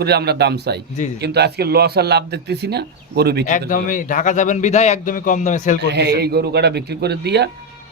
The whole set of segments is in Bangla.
করে আমরা দাম চাই। কিন্তু আজকে লস আর লাভ দেখতেছি না গরু বিক্রি একদমই ঢাকা যাবেন বিধায় একদমই কম দামে সেল করে করতে হ্যাঁ এই গরু কাটা বিক্রি করে দিয়া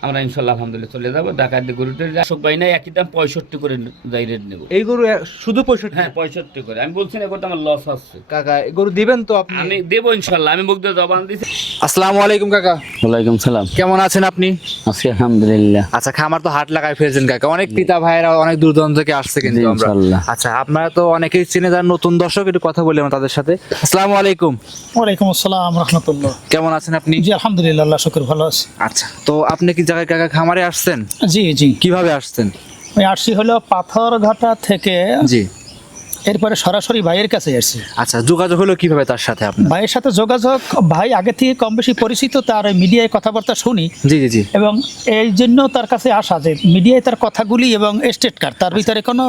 আমরা ইনশাল্লাহ আলহামদুলিল্লাহ চলে যাব। ঢাকার দিয়ে গরুটা অশোক ভাই নাই একই দাম পঁয়ষট্টি করে যাই রেট নেব। এই গরু শুধু পঁয়ষট্টি? হ্যাঁ পঁয়ষট্টি করে। আমি বলছি না করতে আমার লস হচ্ছে কাকা এই গরু দিবেন তো আপনি? আমি দেবো ইনশাল্লাহ আমি মুখ দিয়ে জবান দিচ্ছি আসসালামু আলাইকুম কাকা। ওয়ালাইকুম সালাম। কেমন আছেন আপনি? আছি আলহামদুলিল্লাহ। আচ্ছা খামার তো হাট লাগাই ফেলছেন কাকা। অনেক পিতা ভাইরা অনেক দূর দূরান্ত থেকে আসছে কিন্তু আমরা। আচ্ছা আপনারা তো অনেকেই চিনে যান নতুন দর্শক একটু কথা বলি আমরা তাদের সাথে। আসসালামু আলাইকুম। ওয়ালাইকুম আসসালাম রহমতুল্লাহ। কেমন আছেন আপনি? জি আলহামদুলিল্লাহ আল্লাহ শুক্র ভালো আছি। আচ্ছা তো আপনি কি জায়গায় কাকা খামারে আসছেন? জি জি। কীভাবে আসছেন? আমি আসছি হলো পাথরঘাটা থেকে জি। এরপরে সরাসরি ভাইয়ের কাছে আসছি। আচ্ছা যোগাযোগ হলো কীভাবে তার সাথে আপনার? ভাইয়ের সাথে যোগাযোগ ভাই আগে থেকে কম বেশি পরিচিত তার মিডিয়ায় কথাবার্তা শুনি। জি জি জি। এবং এই জন্য তার কাছে আসা যে মিডিয়ায় তার কথাগুলি এবং স্টেট কার্ড তার ভিতরে কোনো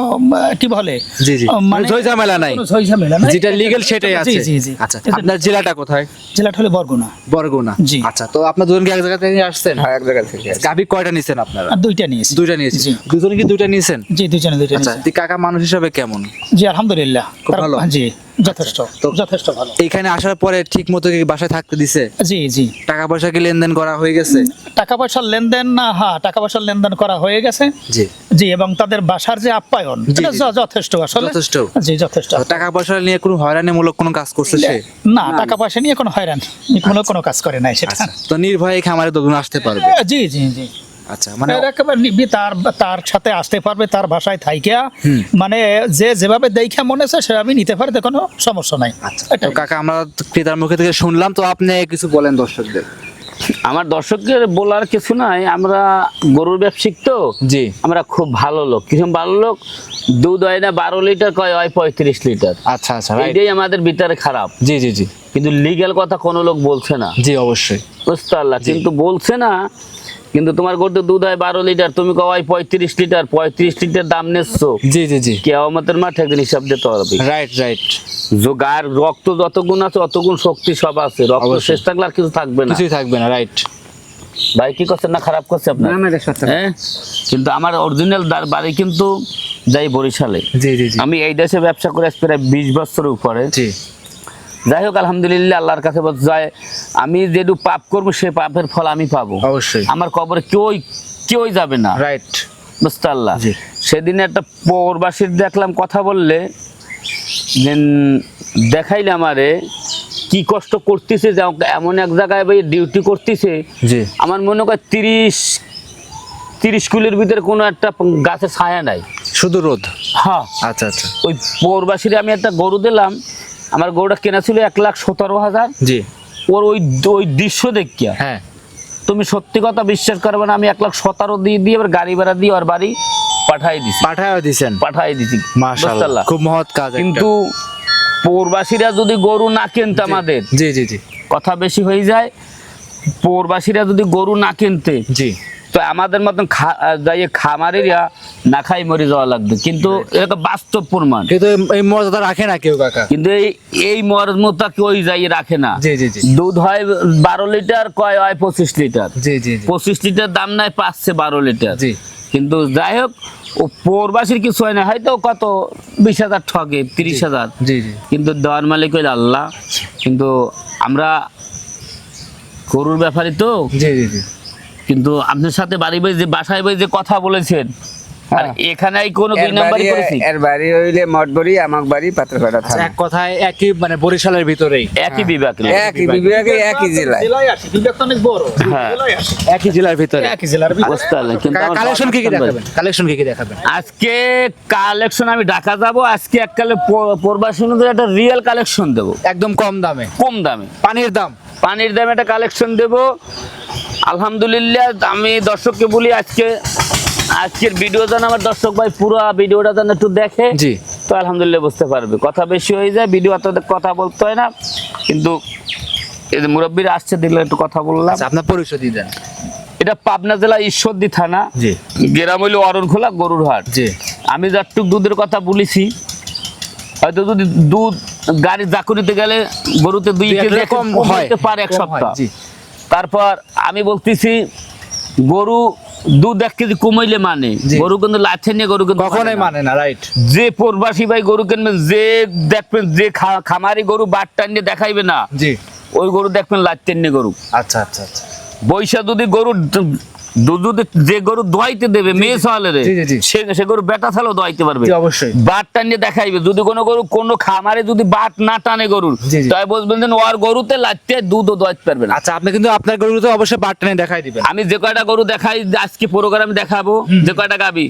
কি বলে? জি জি। মানে ঝই ঝামেলা নাই। কোনো ঝইঝামেলা নাই। যেটা লিগেল সেটাই আছে। জি জি। জি আচ্ছা। আপনার জেলাটা কোথায়? জেলাটা হলো বরগুনা। বরগুনা। জি। আচ্ছা তো আপনার দুজন কি এক জায়গা থেকে আসছেন? হ্যাঁ এক জায়গা থেকে। গাভি কয়টা নিছেন আপনারা? দুইটা নিয়েছি। দুইটা নিয়েছেন। জি। দুজনে কি দুইটা নিয়েছেন? জি দুইজনে দুইটা আচ্ছা নিয়েছি। কাকা মানুষ হিসাবে কেমন? জি আলহামদুলিল্লাহ খুব তার- ভালো? জি যথেষ্ট যথেষ্ট ভালো। এইখানে আসার পরে ঠিক মতো কি বাসায় থাকতে দিছে? জি জি। টাকা পয়সা কি লেনদেন করা হয়ে গেছে? টাকা পয়সার লেনদেন না হ্যাঁ টাকা পয়সার লেনদেন করা হয়ে গেছে। জি। জি এবং তাদের বাসার যে আপ্যায়ন যথেষ্ট আসলে। যথেষ্ট। জি যথেষ্ট। টাকা পয়সা নিয়ে কোনো হয়রানিমূলক কোনো কাজ করছে সে? না টাকা পয়সা নিয়ে কোনো হয়রান কোনো কোনো কাজ করে নাই সেটা। আচ্ছা। তো নির্ভয়ে খামারে দোকান আসতে পারবে। জি জি জি। আচ্ছা মানে একেবারে নিবি তার তার সাথে আসতে পারবে তার ভাষায় থাইকা। হুম। মানে যে যেভাবে দেখা মনে হচ্ছে সেভাবে নিতে পারে কোনো সমস্যা নাই। আচ্ছা। কাকা আমরা ক্রেতার মুখে থেকে শুনলাম তো আপনি কিছু বলেন দর্শকদের। আমার দর্শকদের বলার কিছু নাই আমরা গরুর ব্যবসায়িক তো। জি। আমরা খুব ভালো লোক। কিছু ভালো লোক? দুধ হয় না বারো লিটার কয় হয় পঁয়ত্রিশ লিটার। আচ্ছা আচ্ছা এটাই আমাদের ভিতরে খারাপ। জি জি জি। কিন্তু লিগ্যাল কথা কোনো লোক বলছে না। জি অবশ্যই। বুঝতে পারলা? কিন্তু বলছে না কিন্তু তোমার গরুতে দুধ হয় বারো লিটার তুমি কয় পঁয়ত্রিশ লিটার পঁয়ত্রিশ লিটার দাম নিচ্ছ। জি জি জি। কেয়ামতের মাঠে একদিন হিসাব দিতে হবে। রাইট রাইট গার রক্ত যত গুণ আছে অত গুণ শক্তি সব আছে। রক্ত। শেষ থাকলে আর কিছু থাকবে না। কিছুই থাকবে না রাইট ভাই কি করছেন না খারাপ করছে আপনার? হ্যাঁ? কিন্তু আমার অরিজিনাল বাড়ি কিন্তু যাই বরিশালে। জি জি জি। আমি এই দেশে ব্যবসা করে প্রায় বিশ বছরের উপরে। জি। যাই হোক আলহামদুলিল্লাহ আল্লাহর কাছে যায় আমি যেটু পাপ করব সে পাপের ফল আমি পাবো। অবশ্যই। আমার কবরে কেউই কেউই যাবে না। রাইট বুঝতে আল্লাহ জি। সেদিন একটা পৌরবাসীর দেখলাম কথা বললে দেখাইলে আমারে কি কষ্ট করতেছে যে এমন এক জায়গায় ভাই ডিউটি করতেছে। জি। আমার মনে হয় তিরিশ তিরিশ কুলের ভিতরে কোনো একটা গাছে ছায়া নাই। শুধু রোদ? হ্যাঁ। আচ্ছা আচ্ছা। ওই পৌরবাসীর আমি একটা গরু দিলাম আমার গরুটা কেনা ছিল এক লাখ সতেরো হাজার। জি। ওর ওই ওই দৃশ্য দেখিয়া। হ্যাঁ। তুমি সত্যি কথা বিশ্বাস করবে না আমি এক লাখ সতেরো দিয়ে দিয়ে এবার গাড়ি ভাড়া দিয়ে ওর বাড়ি পাঠাই দিছি। পাঠায় দিছেন? পাঠাই দিছি। মাশাআল্লাহ খুব মহৎ কাজ কিন্তু পৌরবাসীরা যদি গরু না কিনতে আমাদের জি জি জি। কথা বেশি হয়ে যায়। পৌরবাসীরা যদি গরু না কিনতে জি। তো আমাদের মতন খা- আহ, না খাই মরে যাওয়া লাগবে। কিন্তু এটা বাস্তব প্রমাণ। কিন্তু এই- মর্যাদা রাখে না কেউ কাকা। কিন্তু এই এই মর্মতা কেউ যাইয়ে রাখে না। দুধ হয় বারো লিটার কয় হয় পঁচিশ লিটার। পঁচিশ লিটার দাম নাই পাচ্ছে বারো লিটার। কিন্তু যাই হোক ও পৌরবাসীর কিছু হয় না হয়তো কত বিশ হাজার ঠকে তিরিশ হাজার। কিন্তু দেওয়ার মালিক হইল আল্লাহ। কিন্তু আমরা গরুর ব্যাপারই তো। জি জি। কিন্তু আপনার সাথে বাড়ি বাড়ি যে বাসায় বাড়ি যে কথা বলেছেন আর হ্যাঁ। এখানে কোনো দুই নাম্বারই করেছি? এর বাড়ি হইলে মঠবড়ি আমার বাড়ি পাত্রপাড়া আচ্ছা, থানা। এক কথায় একই মানে বরিশালের ভিতরেই? একই বিভাগ। একই বিভাগে। একই জেলায়। জেলায় আসি বিবেক তো অনেক বড়। হ্যাঁ। জেলায় আসি। একই জেলার ভিতরে। একই জেলার ভিতরে। কিন্তু কালেকশন কি কি দেখাবেন? কালেকশন কি কি দেখাবেন? আজকে কালেকশন আমি ঢাকা যাব আজকে এককালে পূর্বাসী অনুযায়ী একটা রিয়েল কালেকশন দেব। একদম কম দামে। কম দামে। পানির দাম। পানির দামে একটা কালেকশন দেব। আলহামদুলিল্লাহ আমি দর্শককে বলি আজকে আজকের ভিডিও যেন আমার দর্শক ভাই পুরো ভিডিওটা যেন একটু দেখে জি। তো আলহামদুলিল্লাহ বুঝতে পারবে। কথা বেশি হয়ে যায় ভিডিও অত কথা বলতে হয় না কিন্তু এই যে মুরব্বীরা আসছে দেখলে একটু কথা বললাম। আচ্ছা আপনার পরিচয় দিয়ে দেন। এটা পাবনা জেলা ঈশ্বরদী থানা জি। গ্রাম হইল অরণখোলা গরুর হাট জি। আমি যারটুক দুধের কথা বলেছি হয়তো যদি দুধ গাড়ি জাকুরিতে গেলে গরুতে দুই কেজি কম হয়। পারে এক সপ্তাহ। জি। তারপর আমি বলতেছি গরু দুধ এক কেজি কমাইলে মানে। গরু কিন্তু লাচ্ছে নিয়ে গরু কিন্তু কখনোই মানে না। রাইট যে প্রবাসী ভাই গরু কিনবেন যে দেখবেন যে খামারি গরু বাটটা নিয়ে দেখাইবে না জি। ওই গরু দেখবেন লাচ্ছেন নিয়ে গরু। আচ্ছা আচ্ছা আচ্ছা। বৈশা যদি গরু দুধ যে গরু দোয়াইতে দেবে মেয়ে রে। সে গরু বেটা ছালেও দোয়াইতে পারবে। অবশ্যই। বাটটা নিয়ে দেখাইবে যদি কোনো গরু কোনো খামারে যদি বাট না টানে গরুর জি, জি। তাই বলবেন যে ওর গরুতে দুধও দোয়াইতে পারবে না। আচ্ছা আপনি কিন্তু আপনার গরুতে অবশ্যই দেখাই দিবেন। আমি যে কয়টা গরু দেখাই আজকে প্রোগ্রাম দেখাবো যে কয়টা গাবি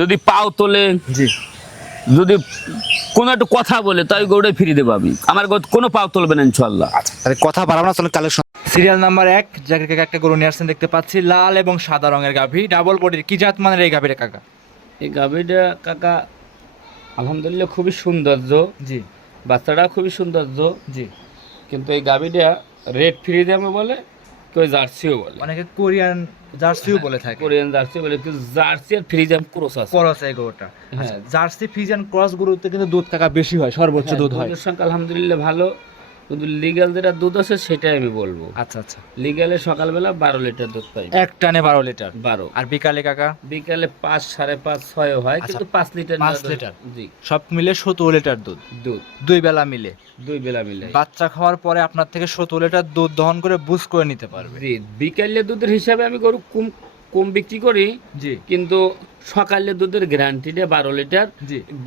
যদি পাও তোলে যদি কোনো একটা কথা বলে তাই গরুটাই ফিরিয়ে দেবো আমি। আমার কোনো পাও তুলবে না ইনশাল্লাহ আচ্ছা কথা বাড়াবো না চলুন কালেকশন সিরিয়াল নাম্বার এক যাকে কাকা একটা গরু নিয়ে আসছেন দেখতে পাচ্ছি লাল এবং সাদা রঙের গাভী ডাবল বডির কি জাত মানের এই গাভীর কাকা? এই গাভিটা কাকা আলহামদুলিল্লাহ খুবই সৌন্দর্য। জি। বাচ্চাটা খুবই সৌন্দর্য। জি। কিন্তু এই গাভিটা রেড ফ্রি দামে বলে কেউ জার্সিও বলে। অনেকে কোরিয়ান জার্সিও বলে থাকে। কোরিয়ান জার্সি বলে কিন্তু জার্সি আর ফ্রি দাম ক্রস আছে। ক্রস এই গরুটা। হ্যাঁ। জার্সি ফিজিয়ান ক্রস গরুতে কিন্তু দুধ কাকা বেশি হয় সর্বোচ্চ হ্যাঁ, দুধ হয়। সংখ্যা আলহামদুলিল্লাহ ভালো। কিন্তু লিগ্যাল যেটা দুধ আছে সেটাই আমি বলব। আচ্ছা আচ্ছা। লিগ্যালে সকালবেলা বারো লিটার দুধ পাই। এক টানে বারো লিটার? বারো। আর বিকালে কাকা? বিকালে পাঁচ সাড়ে পাঁচ ছয় হয় আচ্ছা, কিন্তু পাঁচ লিটার পাঁচ লিটার। জি। সব মিলে সতেরো লিটার দুধ? দুধ। দুই বেলা মিলে? দুই বেলা মিলে। বাচ্চা খাওয়ার পরে আপনার থেকে সতেরো লিটার দুধ দহন করে বুস করে নিতে পারবে? বিকালে দুধের হিসাবে আমি গরু কম কম বিক্রি করি কিন্তু সকালে দুধের গ্যারান্টিটা বারো লিটার।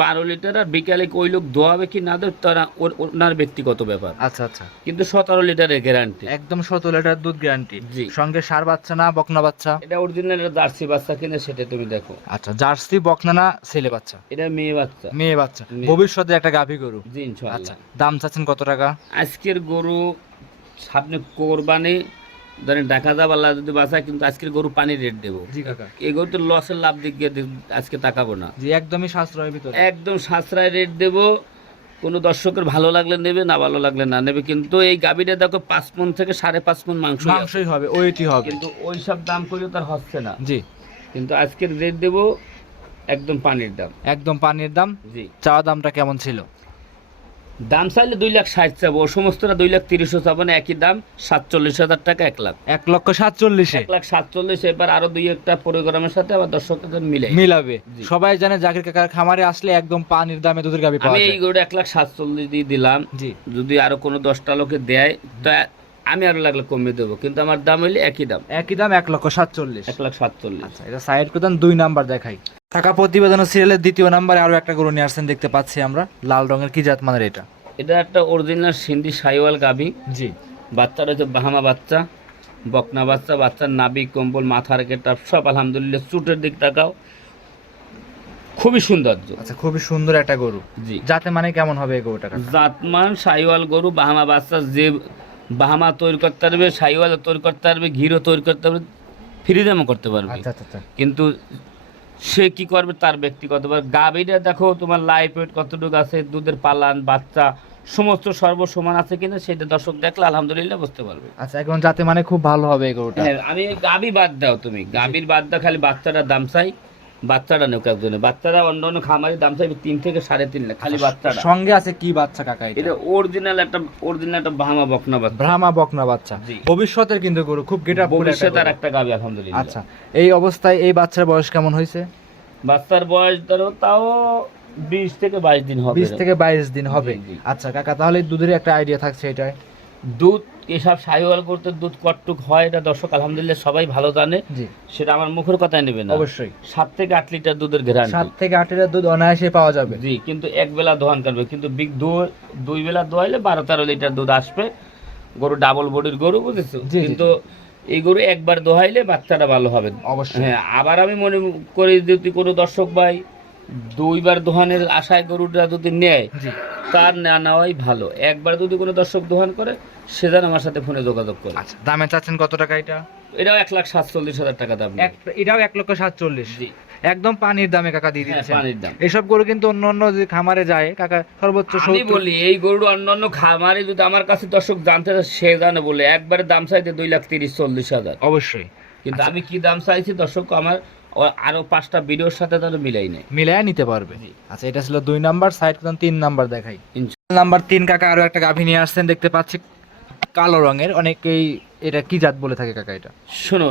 বারো লিটার আর বিকালে ওই লোক দোয়াবে কি না দেবে তারা ওনার ব্যক্তিগত ব্যাপার। আচ্ছা আচ্ছা। কিন্তু সতেরো লিটারের গ্যারান্টি একদম সতেরো লিটার দুধ গ্যারান্টি জি। সঙ্গে সার বাচ্চা না বকনা বাচ্চা? এটা অরিজিনাল জার্সি বাচ্চা কিনে সেটা তুমি দেখো। আচ্ছা জার্সি বকনা না ছেলে বাচ্চা? এটা মেয়ে বাচ্চা। মেয়ে বাচ্চা। ভবিষ্যতে একটা গাভী গরু? জি ইনশাআল্লাহ। আচ্ছা দাম চাচ্ছেন কত টাকা? আজকের গরু সামনে কোরবানি ধরেন ঢাকা যাব আল্লাহ যদি বাঁচায় কিন্তু আজকের গরু পানি রেট দেবো। জি কাকা। এই গরু তো লসের লাভ দিক দিয়ে আজকে তাকাবো না। জি একদমই সাশ্রয়ের ভিতরে। একদম সাশ্রয় রেট দেব। কোনো দর্শকের ভালো লাগলে নেবে না ভালো লাগলে না নেবে। কিন্তু এই গাভীটা দেখো পাঁচ মন থেকে সাড়ে পাঁচ মন মাংস মাংসই হবে ওইটি হবে। কিন্তু ওই সব দাম করেও তার হচ্ছে না। জি। কিন্তু আজকের রেট দেব একদম পানির দাম। একদম পানির দাম। জি। চাওয়া দামটা কেমন ছিল? দাম চাইলে দুই লাখ ষাট চাবো ও সমস্তটা দুই লাখ তিরিশ চাবো না একই দাম সাতচল্লিশ হাজার টাকা এক লাখ। এক লক্ষ সাতচল্লিশ। এক লাখ সাতচল্লিশ এবার আরও দুই একটা প্রোগ্রামের সাথে আবার দর্শকদের মিলে মিলাবে। সবাই জানে জাকির কাকার খামারে আসলে একদম পানির দামে দুধের গাভী পাওয়া আমি এই গরু গরুটা এক লাখ সাতচল্লিশ দিয়ে দিলাম। জি। যদি আরও কোনো দশটা লোকে দেয় তা আমি আরও লাগলে কমিয়ে দেবো কিন্তু আমার দাম হইলে একই দাম। একই দাম এক লক্ষ সাতচল্লিশ। এক লাখ সাতচল্লিশ। আচ্ছা এটা সাইড প্রদান দুই নাম্বার দেখাই। টাকা প্রতিবেদন সিরিয়ালের দ্বিতীয় নাম্বারে আরও একটা গরু নিয়ে আসছেন দেখতে পাচ্ছি আমরা। লাল রঙের কি জাত মানের এটা? এটা একটা অরিজিনাল সিন্ধি সাইওয়াল গাভি। জি। বাচ্চাটা হচ্ছে বাহামা বাচ্চা বকনা বাচ্চা বাচ্চার নাবি কম্বল মাথার কেটা সব আলহামদুলিল্লাহ চুটের দিক তাকাও। খুবই সৌন্দর্য। আচ্ছা খুবই সুন্দর একটা গরু। জি। যাতে মানে কেমন হবে এই গরুটা? জাতমান সাইওয়াল গরু বাহামা বাচ্চা যে বাহামা তৈরি করতে পারবে সাইওয়াল তৈরি করতে পারবে ঘিরও তৈরি করতে পারবে ফ্রিদামও করতে পারবে। আচ্ছা আচ্ছা আচ্ছা। কিন্তু সে কি করবে তার ব্যক্তিগত। গাভীটা দেখো তোমার লাইফ ওয়েট কতটুকু আছে দুধের পালান বাচ্চা সমস্ত সর্বসমান আছে কিনা সেটা দর্শক দেখলে আলহামদুলিল্লাহ বুঝতে পারবে। আচ্ছা এখন যাতে মানে খুব ভালো হবে গরুটা। হ্যাঁ আমি গাভী বাদ দাও তুমি। গাভীর বাদ দাও খালি বাচ্চাটার দাম চাই। বাচ্চাটা নেও একজনে বাচ্চারা অন্য অন্য খামারি দাম চাইবে তিন থেকে সাড়ে তিন লাখ খালি বাচ্চাটা। সঙ্গে আছে কি বাচ্চা কাকা এটা? অরিজিনাল একটা অরিজিনাল একটা বাহামা বকনা বাচ্চা। ব্রাহ্মা বকনা বাচ্চা। ভবিষ্যতের কিন্তু গরু খুব গেট আপ ভবিষ্যৎ আর একটা গাভী আলহামদুলিল্লাহ। আচ্ছা এই অবস্থায় এই বাচ্চার বয়স কেমন হয়েছে? বাচ্চার বয়স ধরো তাও বিশ থেকে বাইশ দিন হবে। বিশ থেকে বাইশ দিন হবে। আচ্ছা কাকা তাহলে দুধের একটা আইডিয়া থাকছে এটাই দুধ এসব সাহিওয়াল করতে দুধ কটটুক হয় এটা দর্শক আলহামদুলিল্লাহ সবাই ভালো জানে। সেটা আমার মুখের কথাই নেবে না। অবশ্যই। সাত থেকে আট লিটার দুধের গ্যারান্টি সাত থেকে আট লিটার দুধ অনায়াসে পাওয়া যাবে। জি কিন্তু এক বেলা দোহান করবে। কিন্তু বিগ দু- দুই বেলা দোয়াইলে বারো তেরো লিটার দুধ আসবে। গরু ডাবল বডির গরু বুঝেছ। কিন্তু এই গরু একবার দোহাইলে বাচ্চাটা ভালো হবে। অবশ্যই। হ্যাঁ আবার আমি মনে করি যদি কোনো দর্শক ভাই দুইবার দোহানের আশায় গরুটা যদি নেয় তার না নেওয়াই ভালো। একবার যদি কোনো দর্শক দোহান করে সে যেন আমার সাথে ফোনে যোগাযোগ করে। আচ্ছা দামে চাচ্ছেন কত টাকা এটা? এটাও এক লাখ সাতচল্লিশ হাজার টাকা দাম। এটাও এক লক্ষ সাতচল্লিশ। জি। একদম পানির দামে কাকা দিয়ে হ্যাঁ, দিচ্ছেন। পানির দাম। এসব গরু কিন্তু অন্য অন্য যে খামারে যায় কাকা সর্বোচ্চ আমি বলি এই গরুর অন্য খামারে যদি আমার কাছে দর্শক জানতে চায়, সে জানে বলে একবারে দাম চাইতে দুই লাখ তিরিশ চল্লিশ হাজার। অবশ্যই। কিন্তু আমি কি দাম চাইছি দর্শক আমার আরও পাঁচটা ভিডিওর সাথে তাহলে মিলাই নেই মিলাই নিতে পারবে। আচ্ছা এটা ছিল দুই নাম্বার সাইড তিন নাম্বার দেখাই। নাম্বার তিন কাকা আরও একটা গাভী নিয়ে আসছেন দেখতে পাচ্ছি কালো রঙের অনেকেই এটা কি জাত বলে থাকে কাকা এটা? শোনো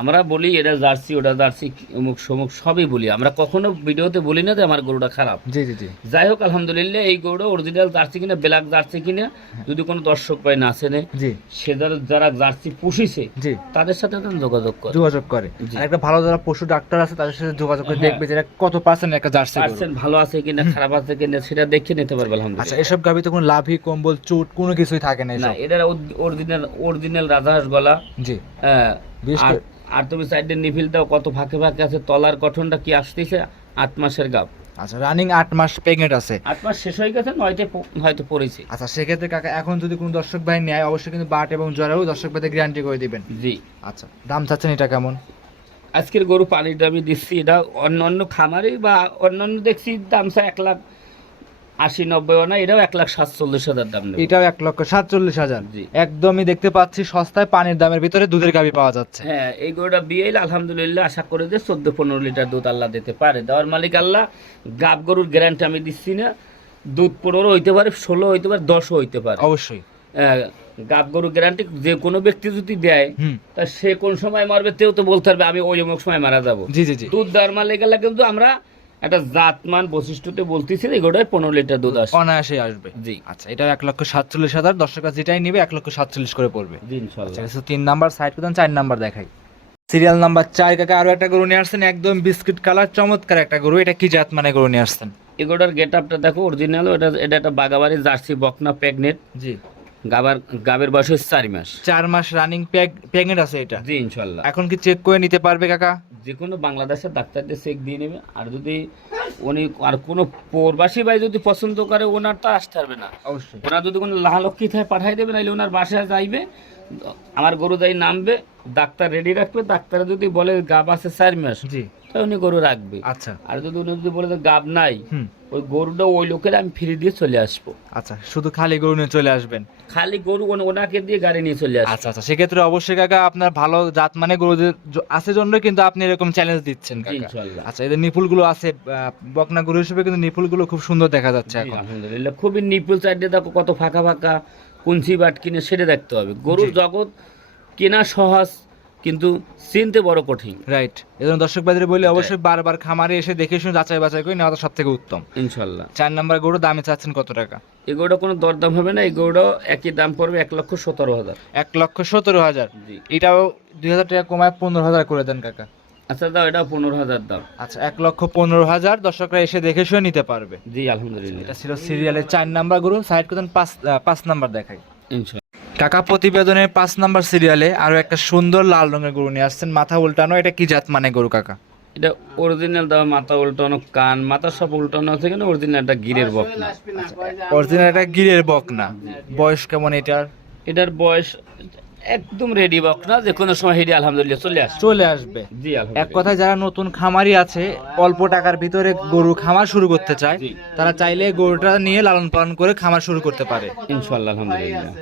আমরা বলি এটা জার্সি ওটা জার্সি অমুক সমুক সবই বলি। আমরা কখনো ভিডিওতে বলি না যে আমার গরুটা খারাপ। জি জি জি। যাই হোক আলহামদুলিল্লাহ এই গরুটা অরিজিনাল জার্সি কিনা ব্ল্যাক জার্সি কিনা যদি কোনো দর্শক পায় না চেনে জি। সে যারা যারা জার্সি পুষিছে জি। তাদের সাথে তো যোগাযোগ করে। যোগাযোগ করে। আর একটা ভালো যারা পশু ডাক্তার আছে তাদের সাথে যোগাযোগ করে হ্যাঁ। দেখবে যে এটা কত পার্সেন্ট একটা জার্সি। পার্সেন্ট ভালো আছে কিনা খারাপ আছে কিনা সেটা দেখে নিতে পারবে আলহামদুলিল্লাহ। আচ্ছা এসব গাভি তো কোনো লাভি কম্বল চুট কোনো কিছুই থাকে না না এটা অরিজিনাল অরিজিনাল রাজাহাঁস গলা জি। হ্যাঁ, আর তুমি সাইডের নিফিলটাও কত ফাঁকে ফাঁকে আছে তলার গঠনটা কি আসতেছে? আট মাসের গাব আচ্ছা রানিং আট মাস প্রেগনেন্ট আছে। আট মাস শেষ হয়ে গেছে নয়টা প- হয়তো পড়েছে। আচ্ছা সেক্ষেত্রে কাকা এখন যদি কোনো দর্শক ভাই নেয় অবশ্যই কিন্তু বাট এবং জ্বরেও দর্শক ভাইদের গ্যারান্টি করে দিবেন। জি। আচ্ছা দাম চাচ্ছেন এটা কেমন? আজকের গরু পানিটা আমি দিচ্ছি এটা অন্য অন্য খামারে বা অন্যান্য দেখছি দাম চা এক লাখ আশি নব্বই না এটাও এক লাখ সাতচল্লিশ হাজার দাম এটাও এক লক্ষ সাতচল্লিশ হাজার। জি। একদমই দেখতে পাচ্ছি সস্তায় পানির দামের ভিতরে দুধের গাভি পাওয়া যাচ্ছে। হ্যাঁ এই গরুটা বিয়ে আলহামদুলিল্লাহ আশা করে যে চোদ্দ পনেরো লিটার দুধ আল্লাহ দিতে পারে। দেওয়ার মালিক আল্লাহ গাব গরুর গ্যারান্টি আমি দিচ্ছি না। দুধ পনেরো হইতে পারে ষোলো হইতে পারে দশও হইতে পারে। অবশ্যই। আহ, গাব গরু গ্যারান্টি যে কোনো ব্যক্তি যদি দেয় তা সে কোন সময় মারবে তেও তো বলতে পারবে আমি ওই অমুক সময় মারা যাব। জি জি জি। দুধ দেওয়ার মালিক আল্লাহ কিন্তু আমরা একটা জাতমান বৈশিষ্ট্যতে বলতেছি এই গরুটায় পনেরো লিটার দুধ আসে অনায়াসে আসবে। জি। আচ্ছা এটা এক লক্ষ সাতচল্লিশ হাজার দর্শকরা যেটাই নেবে এক লক্ষ সাতচল্লিশ করে পড়বে। জি ইনশাল্লাহ। আচ্ছা তিন নাম্বার সাইড করতেন চার নাম্বার দেখাই। সিরিয়াল নাম্বার চার কাকা আরও একটা গরু নিয়ে আসছেন একদম বিস্কিট কালার চমৎকার একটা গরু। এটা কি জাত মানে গরু নিয়ে আসছেন? এগোটার গেট আপটা দেখো অরিজিনাল এটা এটা একটা বাগাবাড়ি জার্সি বকনা প্রেগনেট। জি। গাবার গাবের বয়স হচ্ছে চার মাস। চার মাস রানিং প্রেগনেন্ট আছে এটা? জি ইনশাল্লাহ। এখন কি চেক করে নিতে পারবে কাকা? যে কোনো বাংলাদেশের ডাক্তারদের চেক দিয়ে নেবে। আর যদি উনি আর কোনো প্রবাসী ভাই যদি পছন্দ করে ওনার তো আসতে পারবে না। অবশ্যই। ওনার যদি কোনো লাহালক্ষী থাকে পাঠাই দেবে নাহলে ওনার বাসায় যাইবে। আমার গরু যাই নামবে ডাক্তার রেডি রাখবে। ডাক্তার যদি বলে গাব আছে চার মাস জি। তাহলে উনি গরু রাখবে। আচ্ছা। আর যদি উনি যদি বলে গাব নাই ওই গরুটা ওই লোকের আমি ফিরে দিয়ে চলে আসব। আচ্ছা শুধু খালি গরু নিয়ে চলে আসবেন? খালি গরু ওনাকে দিয়ে গাড়ি নিয়ে চলে আসব। আচ্ছা আচ্ছা সেক্ষেত্রে অবশ্যই কাকা আপনার ভালো জাত মানে জ- আছে জন্য কিন্তু আপনি এরকম চ্যালেঞ্জ দিচ্ছেন আচ্ছা এদের নিপুলগুলো আছে বকনা গরু হিসেবে কিন্তু নিপুলগুলো খুব সুন্দর দেখা যাচ্ছে এখন। আলহামদুলিল্লাহ খুবই নিপুল সাইডে দেখো কত ফাঁকা ফাঁকা কুঞ্চি বাট কিনে সেটা দেখতে হবে। গরুর জগৎ কেনা সহজ কিন্তু চিনতে বড় কঠিন। রাইট এজন্য দর্শক বাজারে বলে অবশ্যই বারবার খামারে এসে দেখে শুনে যাচাই বাছাই করে নেওয়াটা সব থেকে উত্তম। ইনশাল্লাহ। চার নাম্বার গরু দামে চাচ্ছেন কত টাকা? এই গরুটা কোনো দরদাম হবে না এই গরুটাও একই দাম পড়বে এক লক্ষ সতেরো হাজার। এক লক্ষ সতেরো হাজার। জি। এটাও দুই হাজার টাকা কমায় পনেরো হাজার করে দেন কাকা। আচ্ছা দাও এটা পনেরো হাজার দাম আচ্ছা এক লক্ষ পনেরো হাজার দর্শকরা এসে দেখে শুনে নিতে পারবে। জি আলহামদুলিল্লাহ। এটা ছিল সিরিয়ালের চার নাম্বার গরু। সাইড করতেন পাঁচ পাঁচ নাম্বার দেখাই। ইনশাল্লাহ। কাকা প্রতিবেদনের পাঁচ নাম্বার সিরিয়ালে আরও একটা সুন্দর লাল রঙের গরু নিয়ে আসছেন মাথা উল্টানো। এটা কি জাত মানে গরু কাকা? এটা অরিজিনাল দাও মাথা উল্টানো কান মাথা সব উল্টানো আছে কেন অরিজিনাল একটা গিরের বক না। অরিজিনাল একটা গিরের বক না। বয়স কেমন এটার? এটার বয়স একদম রেডি বক না যে কোনো সময় হেডি আলহামদুলিল্লাহ চলে আসবে। চলে আসবে। জি এক কথায় যারা নতুন খামারি আছে অল্প টাকার ভিতরে গরু খামার শুরু করতে চায় তারা চাইলে গরুটা নিয়ে লালন পালন করে খামার শুরু করতে পারে। ইনশাআল্লাহ আলহামদুলিল্লাহ।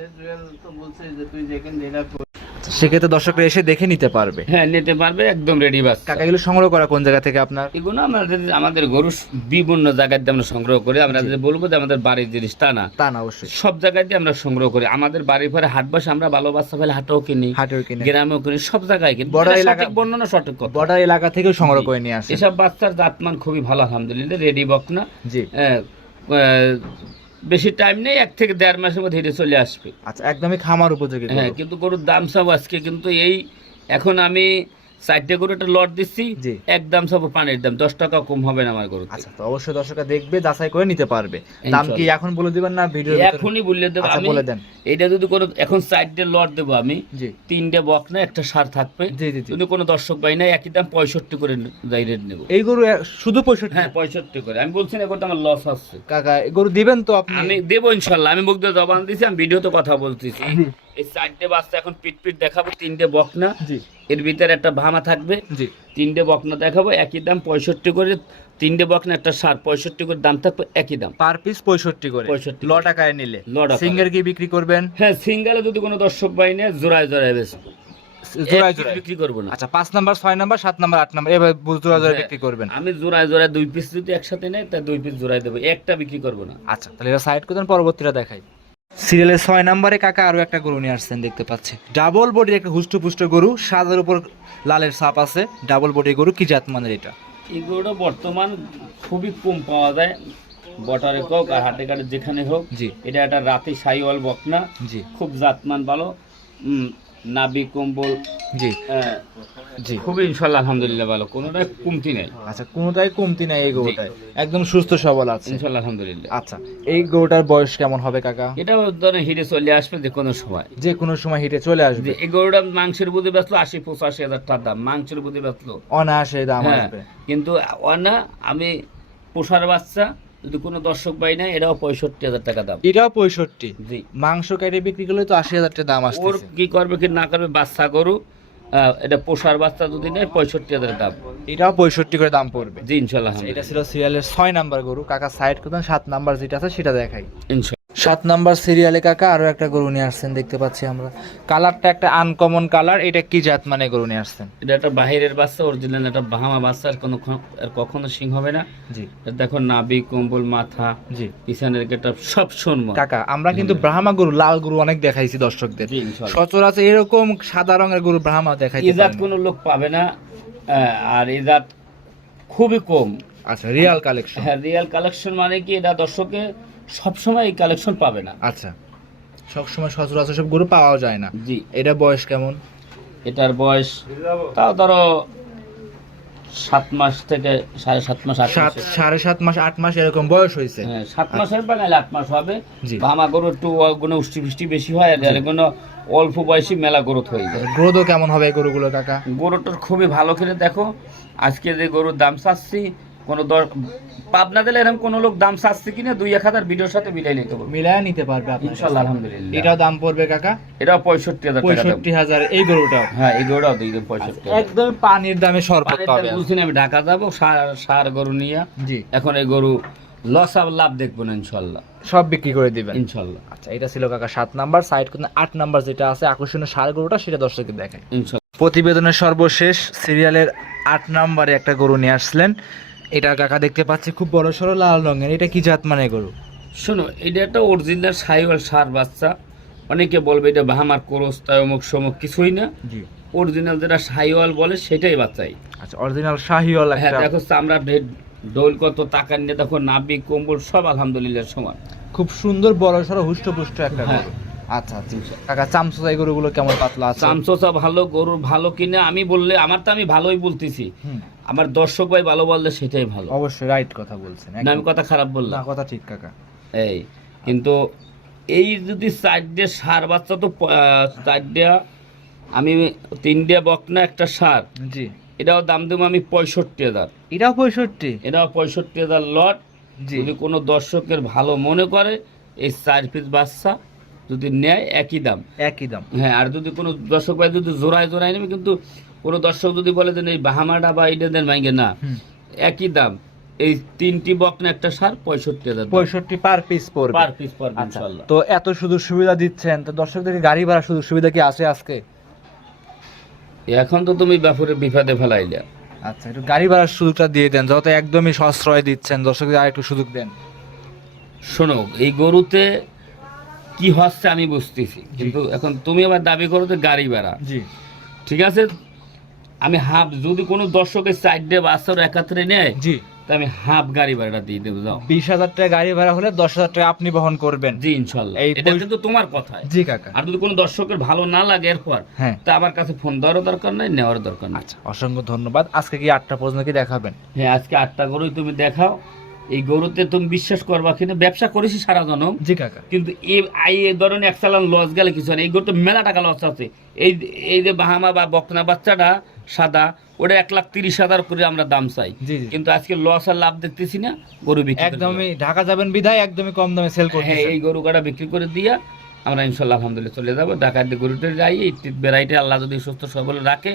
সেক্ষেত্রে দর্শকরা এসে দেখে নিতে পারবে। হ্যাঁ নিতে পারবে একদম রেডি বাস। কাকা এগুলো সংগ্রহ করা কোন জায়গা থেকে আপনার? এগুলো আমাদের আমাদের গরু বিভিন্ন জায়গায় দিয়ে আমরা সংগ্রহ করি। আমরা যে বলব যে আমাদের বাড়ির জিনিস তা না। তা না অবশ্যই। সব জায়গায় দিয়ে আমরা সংগ্রহ করি। আমাদের বাড়ির পরে হাট বসে আমরা ভালো বাচ্চা ফেলে হাটেও কিনি হাটের কিনি। গ্রামেও কিনি সব জায়গায় কিনি। বর্ডার এটা এলাকা- বর্ণনা সঠিক কথা। বর্ডার এলাকা থেকেও সংগ্রহ করে নিয়ে আসে এসব বাচ্চার জাতমান খুবই ভালো আলহামদুলিল্লাহ। রেডি বক না। জি। বেশি টাইম নেই এক থেকে দেড় মাসের মধ্যে হেঁটে চলে আসবে। আচ্ছা একদমই খামার উপযোগী হ্যাঁ কিন্তু গরুর দাম সব আজকে কিন্তু এই এখন আমি চারটে লট দিচ্ছি। একদম সব পানির দাম দশ টাকা কম হবে না আমার গরু আচ্ছা তো অবশ্যই দর্শকরা দেখবে যাচাই করে নিতে পারবে। দাম কি এখন বলে দিবেন না ভিডিও এখনই দেবো আচ্ছা আমি বলে দেন। এটা যদি কোনো এখন চারটে লট দেবো আমি তিনটে বক না একটা সার থাকবে। যদি কোনো দর্শক পাই না একই দাম পঁয়ষট্টি করে যাই রেট নেব। এই গরু শুধু পঁয়ষট্টি? হ্যাঁ পঁয়ষট্টি করে। আমি বলছি না করতে আমার লস আসছে কাকা গরু দিবেন তো আপনি? আমি দেবো ইনশাল্লাহ আমি মুখ দিয়ে জবান দিছি আমি ভিডিওতে কথা বলতেছি। এই চারটে বাচ্চা এখন পিট পিট দেখাবো তিনটে বকনা। এর ভিতরে একটা ভামা থাকবে। তিনটে বকনা দেখাবো একই দাম পঁয়ষট্টি করে। তিনটে বকনা একটা সার পঁয়ষট্টি করে দাম থাকবে একই দাম। পার পিস পঁয়ষট্টি করে। 65 ল টাকায় নিলে। ল টাকায়। সিঙ্গের কি বিক্রি করবেন? হ্যাঁ সিঙ্গেলে যদি কোনো দর্শক পাই না জোড়ায় জোড়ায় বেশ জোড়ায় জোড়ায়। বিক্রি করব না। আচ্ছা পাঁচ নাম্বার ছয় নাম্বার সাত নাম্বার আট নাম্বার এবার জোড়া জোড়া হ্যাঁ। বিক্রি করবেন। আমি জোড়ায় জোড়ায় দুই পিস যদি একসাথে নেই তা দুই পিস জোড়ায় দেবো। একটা বিক্রি করব না। আচ্ছা তাহলে এটা সাইড করতেন পরবর্তীটা দেখাই। সিরিয়ালের ছয় নম্বরে কাকা আরও একটা গরু নিয়ে আসছেন দেখতে পাচ্ছি। ডাবল বডির একটা হুষ্টপুষ্ট গরু সাদার উপর লালের ছাপ আছে ডাবল বডির গরু কি জাত মানের এটা? এই গরুটা বর্তমান খুবই কম পাওয়া যায় বটারে হোক আর হাটে ঘাটে যেখানে হোক। জি। এটা একটা রাতে সাইওয়াল বকনা জি। খুব জাতমান ভালো উম, নাবি কম্বল জি। জি। খুবই ইনশাল্লাহ আলহামদুলিল্লাহ ভালো। কোনোটাই কমতি নেই। আচ্ছা কোনোটাই কমতি নাই এই গরুটায়। একদম সুস্থ সবল আছে। ইনশাল্লাহ আলহামদুলিল্লাহ। আচ্ছা এই গরুটার বয়স কেমন হবে কাকা? এটাও ধরেন হিটে চলে আসবে যে কোনো সময়। যে কোনো সময় হিটে চলে আসবে। এই গরুটা মাংসের বুঝে বেচলো আশি পঁচাশি হাজার টাকার দাম। মাংসের বুঝে বেচলো। অনায়াসে দাম হ্যাঁ আসবে। কিন্তু অনা আমি পোষার বাচ্চা যদি কোনো দর্শক পাই না এটাও পঁয়ষট্টি হাজার টাকা দাম। এটাও পঁয়ষট্টি? জি। মাংস কেটে বিক্রি করলে তো আশি হাজার টাকা দাম ওর আসতেছে। কি করবে কি না করবে বাচ্চা গরু এটা পোষার বাচ্চা যদি নেয় পঁয়ষট্টি হাজার দাম। এটাও পঁয়ষট্টি করে দাম পড়বে। জি ইনশাল্লাহ এটা ছিল সিরিয়ালের ছয় নাম্বার গরু। কাকা সাইড কোথায় সাত নাম্বার যেটা আছে সেটা দেখাই। ইনশাল্লাহ। সাত নাম্বার সিরিয়ালে কাকা আরও একটা গরু নিয়ে আসছেন দেখতে পাচ্ছি আমরা। কালারটা একটা আনকমন কালার এটা কি জাত মানে গরু নিয়ে আসছেন? এটা একটা বাহিরের বাচ্চা অরিজিনাল একটা বাহামা বাচ্চা আর কোনো কখনো সিং হবে না। জি। এটা দেখো নাবি কম্বল মাথা জি। পিছনের গেটা সব শোনবো কাকা আমরা কিন্তু ব্রাহ্মা গরু লাল গরু অনেক দেখাইছি দর্শকদের। সচরাচর এরকম সাদা রঙের গরু ব্রাহ্মা দেখাই এই জাত কোনো লোক পাবে না আর এই জাত খুবই কম। আচ্ছা রিয়াল কালেকশন হ্যাঁ রিয়াল কালেকশন মানে কি? এটা দর্শকে সবসময় এই কালেকশন পাবে না। আচ্ছা। সবসময় সচরাচর সব গরু পাওয়া যায় না। জি। এটা বয়স কেমন? এটার বয়স তাও ধরো সাত মাস থেকে সাড়ে সাত মাস আট সাত মাস সাড়ে সাত মাস আট মাস এরকম বয়স হয়েছে। হ্যাঁ সাত মাসের বা নাহলে আট মাস হবে। ভামা গরু একটু কোনো উষ্টি ফিষ্টি বেশি হয় আর কোনো অল্প বয়সী মেলা গ্রোথ হয়ে যায়। গ্রোথও কেমন হবে গরুগুলো কাকা? গরুটার খুবই ভালো করে দেখো আজকে যে গরুর দাম চাচ্ছি কোনো পাবনা দিলে এরকম কোনো লোক দাম চাচ্ছে কিনা দুই এক হাজার ভিডিওর সাথে মিলাই নিতে পারব মিলায় নিতে পারবে ইনশাল্লাহ আলহামদুলিল্লাহ। এটাও দাম পড়বে কাকা? এটাও পঁয়ষট্টি হাজার পঁয়ষট্টি হাজার এই গরুটাও? হ্যাঁ এই গরুটাও দিয়ে দেবো পঁয়ষট্টি একদম পানির দামে পানির পাবে বুঝছি আমি ঢাকা যাব সার সার গরু নিয়ে। জি। এখন এই গরু লস আর লাভ দেখব না ইনশাল্লাহ। সব বিক্রি করে দিবেন। ইনশাল্লাহ। আচ্ছা এটা ছিল কাকা সাত নাম্বার সাইড করতে আট নাম্বার যেটা আছে আকর্ষণীয় সার গরুটা সেটা দর্শককে দেখায় ইনশাল্লাহ। প্রতিবেদনের সর্বশেষ সিরিয়ালের আট নাম্বারে একটা গরু নিয়ে আসলেন। এটা কাকা দেখতে পাচ্ছি খুব বড় সড়ো লাল রঙের। এটা কি জাত মানে গরু? শোনো এটা একটা অরিজিনাল সাইওয়াল সার বাচ্চা। অনেকে বলবে এটা বাহামার কোরস তাই অমুক সমুক কিছুই না। জি। অরিজিনাল যেটা সাইওয়াল বলে সেটাই বাচ্চাই। আচ্ছা অরিজিনাল শাহিওয়াল হ্যাঁ দেখো ঢের ডোল কত টাকা নিয়ে দেখো নাবি কম্বল সব আলহামদুলিল্লাহ সমান। খুব সুন্দর বড় সড়ো হুষ্টপুষ্ট একটা হ্যাঁ। আচ্ছা আচ্ছা কাকা চামচা গরুগুলো কেমন পাতলা চামচোচা ভালো গরুর ভালো কিনে আমি বললে আমার তো আমি ভালোই বলতেছি। আমার দর্শক ভাই ভালো বললে সেটাই ভালো। অবশ্যই রাইট কথা বলছেন না আমি কথা খারাপ বললাম। না কথা ঠিক কাকা। এই কিন্তু এই যদি চারটে সার বাচ্চা তো চারটে আমি তিনটে বকনা একটা সার। জি। এটাও দাম দেবো আমি পঁয়ষট্টি হাজার। এটাও পঁয়ষট্টি? এটাও পঁয়ষট্টি হাজার লট। যদি কোনো দর্শকের ভালো মনে করে এই চার পিস বাচ্চা যদি নেয় একই দাম। একই দাম। হ্যাঁ আর যদি কোনো দর্শক ভাই যদি জোড়ায় জোড়ায় নেবে কিন্তু কোনো দর্শক যদি বলে যে এই বাহামাটা বা এটা দেন না। একই দাম। এই তিনটি বকনা একটা সার পঁয়ষট্টি হাজার পঁয়ষট্টি পার পিস পড়বে। পার পিস পার আচ্ছা তো এত সুযোগ সুবিধা দিচ্ছেন তো দর্শকদেরকে গাড়ি ভাড়া সুযোগ সুবিধা কি আছে আজকে? এখন তো তুমি ব্যাপারে বিপদে ফেলাইলে। আচ্ছা একটু গাড়ি ভাড়ার সুযোগটা দিয়ে দেন যত একদমই সশ্রয় দিচ্ছেন দর্শকদের আর একটু সুযোগ দেন। শোনো এই গরুতে কি হচ্ছে আমি বুঝতেছি। কিন্তু এখন তুমি আবার দাবি করো যে গাড়ি ভাড়া। জি। ঠিক আছে? আমি হাফ যদি কোনো দর্শকের সাইডে বাসর একাত্রে নেয় জি। তা আমি হাফ গাড়ি ভাড়াটা দিয়ে দেবো যাও। বিশ হাজার টাকা গাড়ি ভাড়া হলে দশ হাজার টাকা আপনি বহন করবেন। জি ইনশাল্লাহ। এটা কিন্তু তোমার কথা জি কাকা। আর যদি কোনো দর্শকের ভালো না লাগে এরপর হ্যাঁ। তা আমার কাছে ফোন দেওয়ারও দরকার নাই নেওয়ার দরকার নাই। আচ্ছা অসংখ্য ধন্যবাদ। আজকে কি আটটা পর্যন্ত কি দেখাবেন? হ্যাঁ আজকে আটটা করেই তুমি দেখাও। এই গরুতে তুমি বিশ্বাস করবা কিনা ব্যবসা করেছি সারা জনম। জি কাকা। কিন্তু এই ধরনের এক চালান লস গেলে কিছু না। এই গরুটা মেলা টাকা লস আছে। এই এই যে বাহামা বা বকনা বাচ্চাটা সাদা ওটা এক লাখ তিরিশ হাজার করে আমরা দাম চাই। কিন্তু আজকে লস আর লাভ দেখতেছি না গরু বিক্রি একদমই ঢাকা যাবেন বিধায় একদমই কম দামে সেল। করতে হ্যাঁ এই গরু কাটা বিক্রি করে দিয়া আমরা ইনশাল্লাহ আলহামদুলিল্লাহ চলে যাব। ঢাকার দিয়ে গরুটা যাই এই বেড়াইটে আল্লাহ যদি সুস্থ সবল রাখে